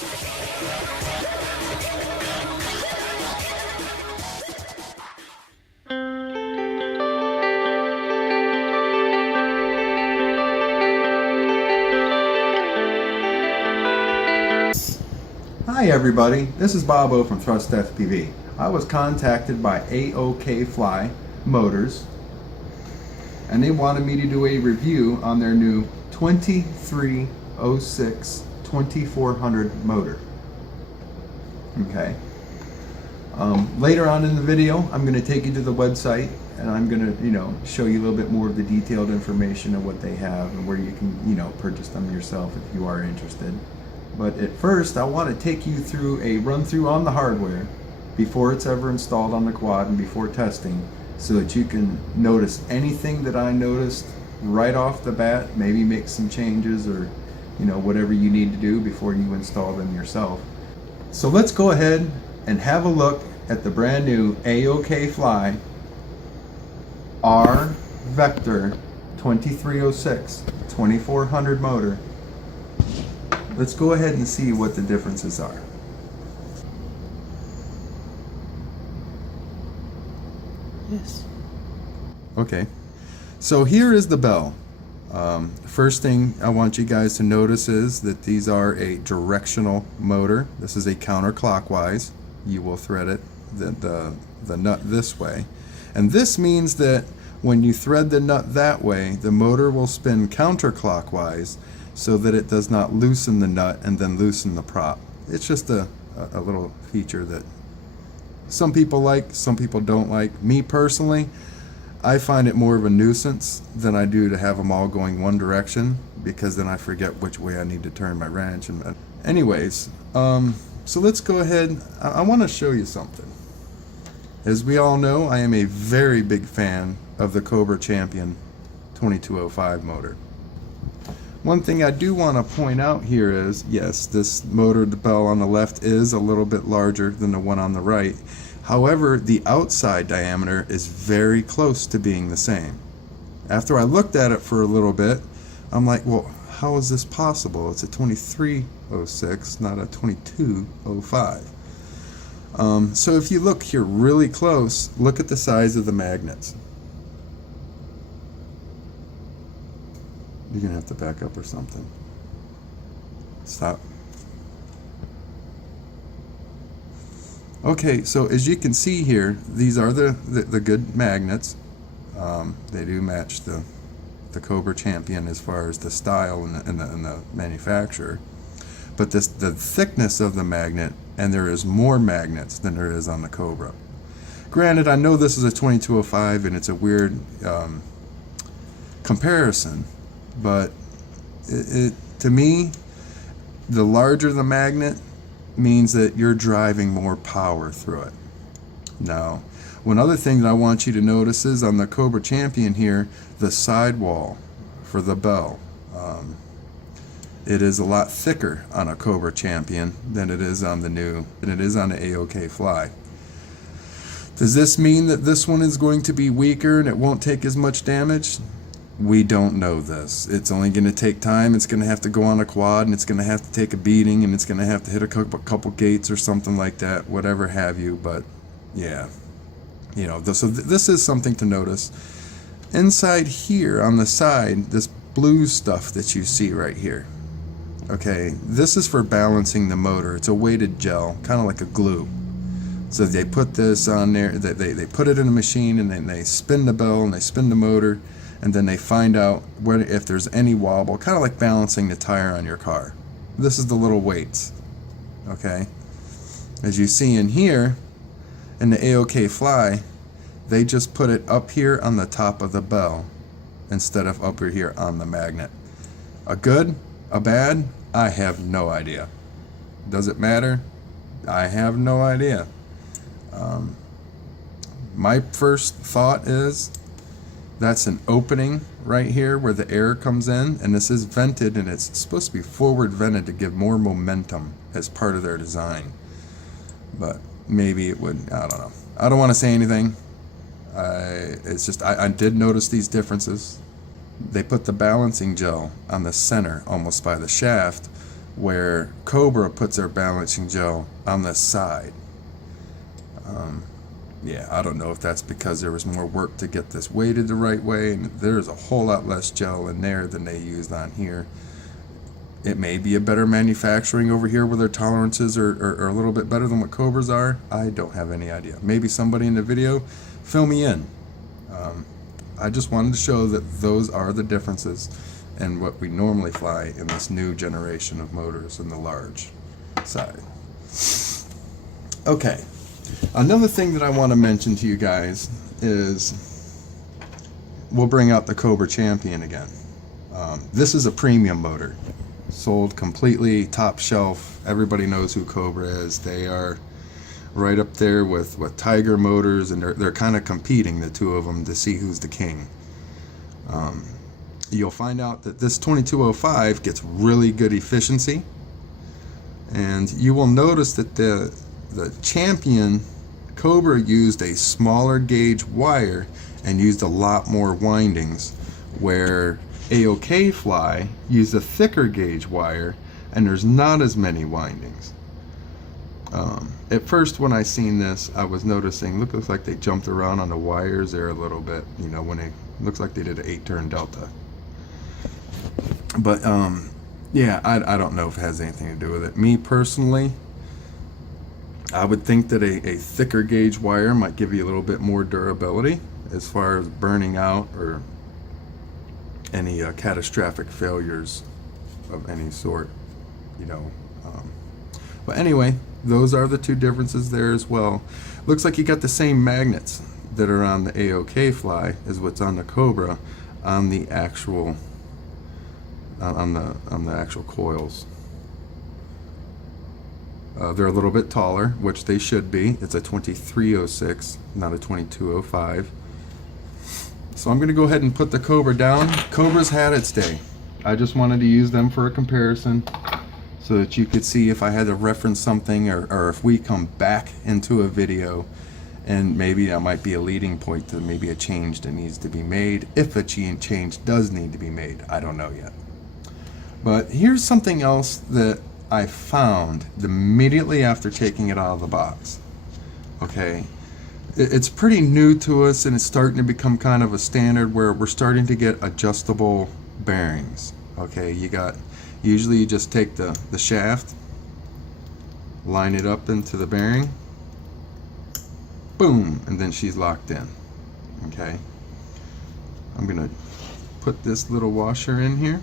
Hi everybody, this is Bobo from Thrust-FPV. I was contacted by AokFly Motors and they wanted me to do a review on their new 2306 2400 motor. Okay. Later on in the video, I'm going to take you to the website and I'm going to, show you a little bit more of the detailed information of what they have and where you can, purchase them yourself if you are interested. But at first, I want to take you through a run through on the hardware before it's ever installed on the quad and before testing, so that you can notice anything that I noticed right off the bat, maybe make some changes or whatever you need to do before you install them yourself. So let's go ahead and have a look at the brand new AokFly R Vector 2306 2400 motor. Let's go ahead and see what the differences are. Yes. Okay, so here is the bell. First thing I want you guys to notice is that these are a directional motor. This is a counterclockwise. You will thread it, the nut this way. And this means that when you thread the nut that way, the motor will spin counterclockwise, so that it does not loosen the nut and then loosen the prop. It's just a little feature that some people like, some people don't like. Me personally, I find it more of a nuisance than I do to have them all going one direction, because then I forget which way I need to turn my wrench. And anyways, so let's go ahead. I want to show you something. As we all know, I am a very big fan of the Cobra Champion 2205 motor. One thing I do want to point out here is, yes, this motor, the bell on the left, is a little bit larger than the one on the right. However, the outside diameter is very close to being the same. After I looked at it for a little bit, I'm like, well, how is this possible? It's a 2306, not a 2205. So if you look here really close, look at the size of the magnets. You're gonna have to back up or something. Stop. Okay, so as you can see here, these are the good magnets. They do match the Cobra Champion as far as the style and the manufacturer. But the thickness of the magnet, and there is more magnets than there is on the Cobra. Granted, I know this is a 2205 and it's a weird comparison. But to me, the larger the magnet means that you're driving more power through it. Now, one other thing that I want you to notice is on the Cobra Champion here, the sidewall for the bell. It is a lot thicker on a Cobra Champion than it is on the AokFly. Does this mean that this one is going to be weaker and it won't take as much damage? We don't know this. It's only going to take time. It's going to have to go on a quad and it's going to have to take a beating and it's going to have to hit a couple gates or something like that, whatever have you. But yeah, so this is something to notice. Inside here on the side, this blue stuff that you see right here, okay, this is for balancing the motor. It's a weighted gel, kind of like a glue. So they put this on there, they put it in a machine and then they spin the bell and they spin the motor, and then they find out if there's any wobble, kind of like balancing the tire on your car. This is the little weights, okay? As you see in here, in the AokFly, they just put it up here on the top of the bell instead of up here on the magnet. A good, a bad, I have no idea. Does it matter? I have no idea. My first thought is, that's an opening right here where the air comes in, and this is vented and it's supposed to be forward vented to give more momentum as part of their design. But maybe it would, I don't know. I don't want to say anything. It's just, I did notice these differences. They put the balancing gel on the center almost by the shaft, where Cobra puts their balancing gel on the side. Yeah, I don't know if that's because there was more work to get this weighted the right way, and there's a whole lot less gel in there than they used on here. It may be a better manufacturing over here where their tolerances are a little bit better than what Cobra's are. I don't have any idea. Maybe somebody in the video fill me in. I just wanted to show that those are the differences in what we normally fly in this new generation of motors in the large side. Okay, another thing that I want to mention to you guys is we'll bring out the Cobra Champion again. This is a premium motor, sold completely top shelf. Everybody knows who Cobra is. They are right up there with Tiger Motors, and they're kind of competing, the two of them, to see who's the king. You'll find out that this 2205 gets really good efficiency, and you will notice that the Champion Cobra used a smaller gauge wire and used a lot more windings, where AokFly used a thicker gauge wire and there's not as many windings. At first, when I seen this, I was noticing, looks like they jumped around on the wires there a little bit, you know, when they, looks like they did an 8-turn delta. But yeah, I don't know if it has anything to do with it. Me personally, I would think that a thicker gauge wire might give you a little bit more durability as far as burning out or any catastrophic failures of any sort, you know. But anyway, those are the two differences there as well. Looks like you got the same magnets that are on the AokFly as what's on the Cobra on the actual on the actual coils. They're a little bit taller, which they should be. It's a 2306, not a 2205. So I'm going to go ahead and put the Cobra down. Cobra's had its day. I just wanted to use them for a comparison so that you could see if I had to reference something, or if we come back into a video and maybe that might be a leading point to maybe a change that needs to be made. If a change does need to be made, I don't know yet. But here's something else that I found immediately after taking it out of the box. Okay, it's pretty new to us, and it's starting to become kind of a standard where we're starting to get adjustable bearings. Okay, usually you just take the shaft, line it up into the bearing, boom, and then she's locked in. Okay, I'm gonna put this little washer in here,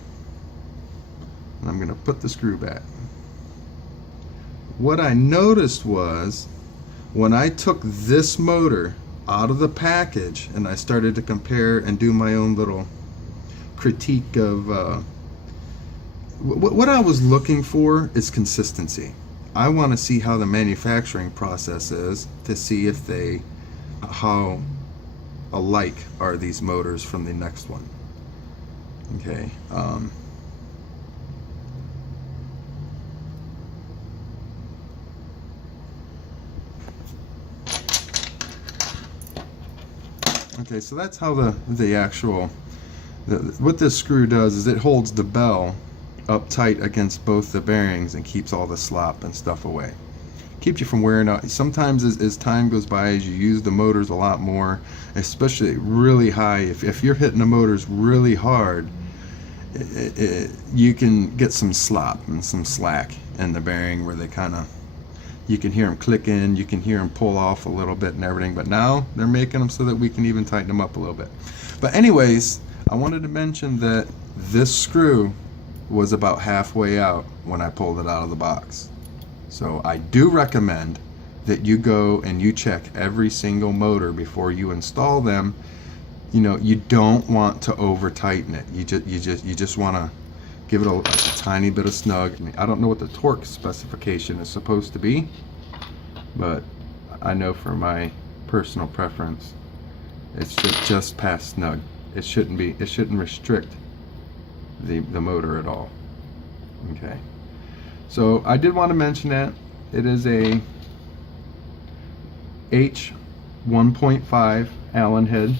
and I'm gonna put the screw back. What I noticed was, when I took this motor out of the package and I started to compare and do my own little critique of what I was looking for is consistency. I want to see how the manufacturing process is, to see if how alike are these motors from the next one. Okay. Okay, so that's how the actual, what this screw does is it holds the bell up tight against both the bearings and keeps all the slop and stuff away. Keeps you from wearing out. Sometimes as time goes by, as you use the motors a lot more, especially really high, if you're hitting the motors really hard, you can get some slop and some slack in the bearing where they kind of, you can hear them click in, you can hear them pull off a little bit and everything, but now they're making them so that we can even tighten them up a little bit. But anyways, I wanted to mention that this screw was about halfway out when I pulled it out of the box. So I do recommend that you go and you check every single motor before you install them. You know, you don't want to over tighten it. You just want to give it a tiny bit of snug. I don't know what the torque specification is supposed to be, but I know for my personal preference, it's just past snug. It shouldn't restrict the motor at all. Okay, so I did want to mention that it is a H 1.5 Allen head,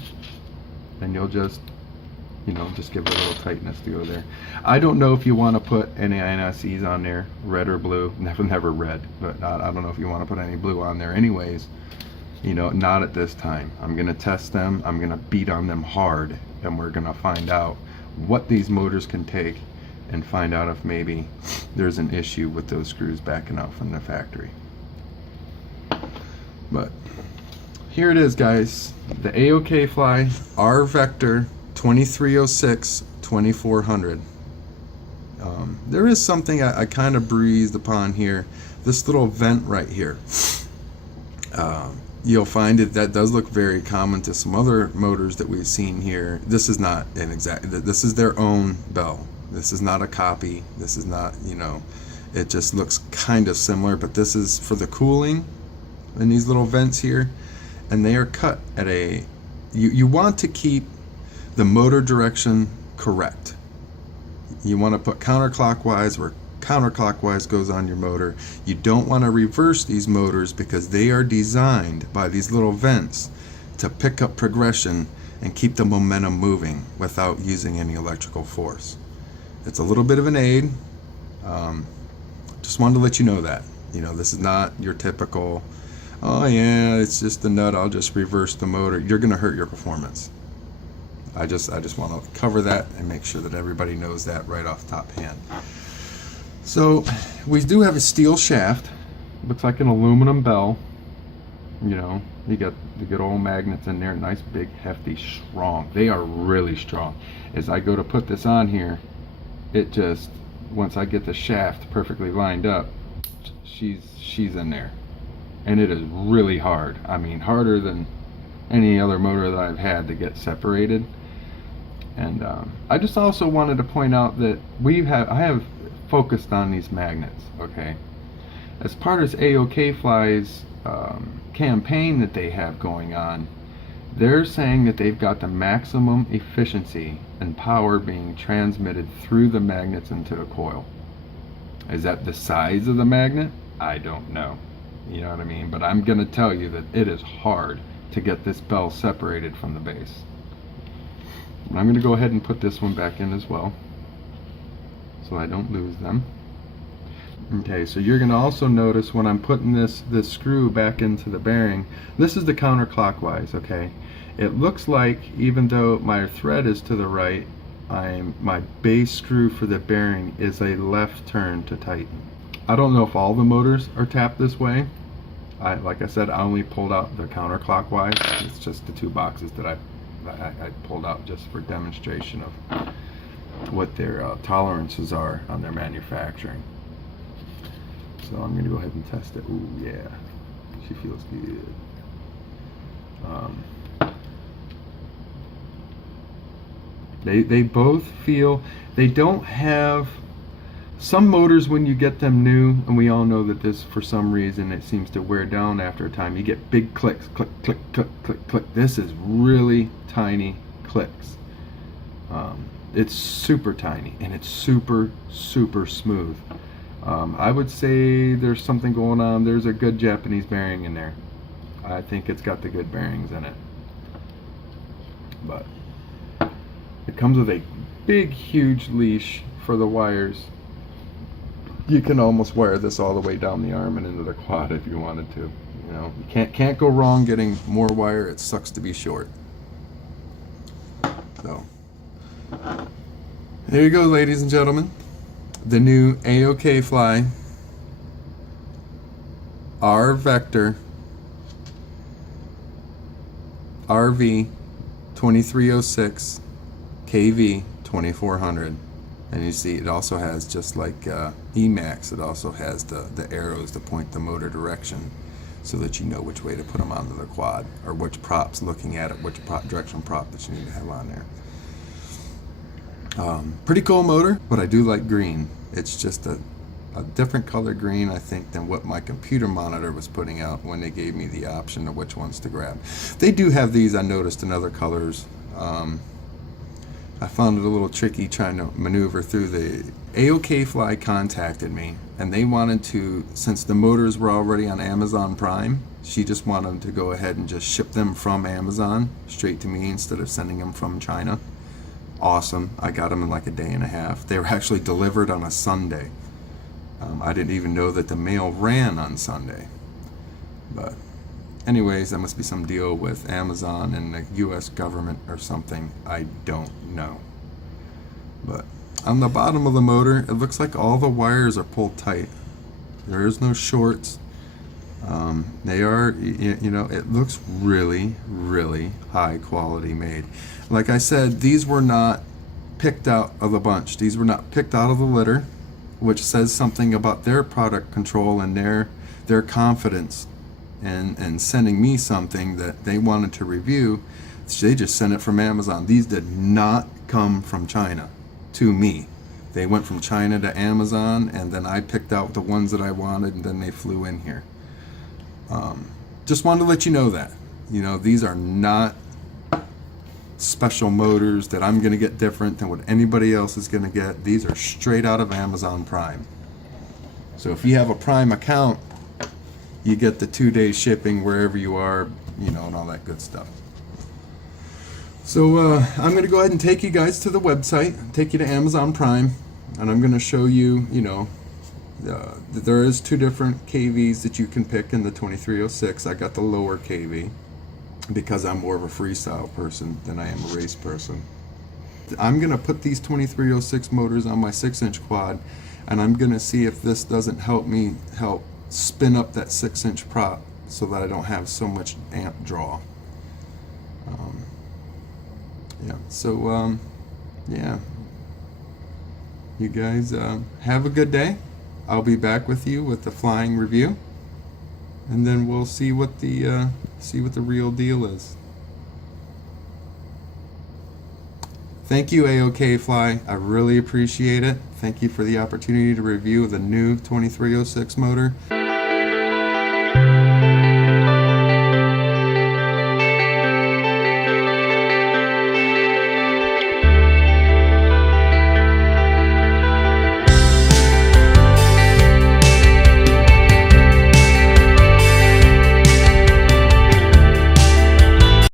and you'll just you know, just give it a little tightness to go there. I don't know if you want to put any NSEs on there, red or blue. Never red, but I don't know if you want to put any blue on there anyways. You know, not at this time. I'm going to test them. I'm going to beat on them hard, and we're going to find out what these motors can take and find out if maybe there's an issue with those screws backing out from the factory. But here it is, guys. The AokFly R Vector 2306 2400. There is something I kind of breezed upon here. This little vent right here. You'll find that does look very common to some other motors that we've seen here. This is not an exact, this is their own bell. This is not a copy. This is not, you know, it just looks kind of similar, but this is for the cooling in these little vents here, and they are cut at a, you want to keep the motor direction correct. You want to put counterclockwise where counterclockwise goes on your motor. You don't want to reverse these motors because they are designed by these little vents to pick up progression and keep the momentum moving without using any electrical force. It's a little bit of an aid. Just wanted to let you know that. You know, this is not your typical, oh yeah, it's just the nut, I'll just reverse the motor. You're going to hurt your performance. I just want to cover that and make sure that everybody knows that right off the top hand. So we do have a steel shaft. Looks like an aluminum bell. You know, you got the good old magnets in there, nice big hefty strong. They are really strong. As I go to put this on here, it just, once I get the shaft perfectly lined up, she's in there. And it is really hard. I mean, harder than any other motor that I've had to get separated. And I just also wanted to point out that I have focused on these magnets, okay? As part of AokFly's campaign that they have going on, they're saying that they've got the maximum efficiency and power being transmitted through the magnets into the coil. Is that the size of the magnet? I don't know. You know what I mean? But I'm going to tell you that it is hard to get this bell separated from the base. And I'm going to go ahead and put this one back in as well, so I don't lose them. Okay, so you're going to also notice when I'm putting this screw back into the bearing, this is the counterclockwise, okay? It looks like even though my thread is to the right, my base screw for the bearing is a left turn to tighten. I don't know if all the motors are tapped this way. Like I said, I only pulled out the counterclockwise. It's just the two boxes that I pulled out just for demonstration of what their tolerances are on their manufacturing. So I'm going to go ahead and test it. Ooh, yeah, she feels good. They both feel, they don't have, some motors when you get them new, and we all know that this for some reason it seems to wear down after a time, you get big clicks, click, click, click, click, click. This is really tiny clicks. It's super tiny and it's super smooth. I would say there's something going on. There's a good Japanese bearing in there. I think it's got the good bearings in it. But it comes with a big huge leash for the wires. You can almost wire this all the way down the arm and into the quad if you wanted to. You know, you can't go wrong getting more wire. It sucks to be short. So there you go, ladies and gentlemen. The new AokFly R Vector RV 2306 KV 2400. And you see it also has, just like Emax, it also has the arrows to point the motor direction so that you know which way to put them onto the quad, or which props, looking at it, which direction prop that you need to have on there. Pretty cool motor, but I do like green. It's just a different color green, I think, than what my computer monitor was putting out when they gave me the option of which ones to grab. They do have these, I noticed, in other colors. I found it a little tricky trying to maneuver through. The AokFly contacted me, and they wanted to, since the motors were already on Amazon Prime, she just wanted to go ahead and just ship them from Amazon straight to me instead of sending them from China. awesome. I got them in like a day and a half. They were actually delivered on a Sunday. I didn't even know that the mail ran on Sunday. But anyways, that must be some deal with Amazon and the US government or something. I don't know. But on the bottom of the motor, it looks like all the wires are pulled tight. There is no shorts. They are, you know, it looks really, really high quality made. Like I said, these were not picked out of the bunch. These were not picked out of the litter, which says something about their product control and their confidence and sending me something that they wanted to review. They just sent it from Amazon. These did not come from China to me. They went from China to Amazon, and then I picked out the ones that I wanted, and then they flew in here. Just wanted to let you know that. You know, these are not special motors that I'm going to get different than what anybody else is going to get. These are straight out of Amazon Prime. So if you have a Prime account, you get the 2-day shipping wherever you are, you know, and all that good stuff. So I'm going to go ahead and take you guys to the website, take you to Amazon Prime, and I'm going to show you, you know, there is 2 different KVs that you can pick in the 2306. I got the lower KV because I'm more of a freestyle person than I am a race person. I'm going to put these 2306 motors on my 6-inch quad, and I'm going to see if this doesn't help me spin up that 6-inch prop so that I don't have so much amp draw. Yeah, so yeah, you guys have a good day. I'll be back with you with the flying review, and then we'll see what the real deal is. Thank you, AokFly. I really appreciate it. Thank you for the opportunity to review the new 2306 motor.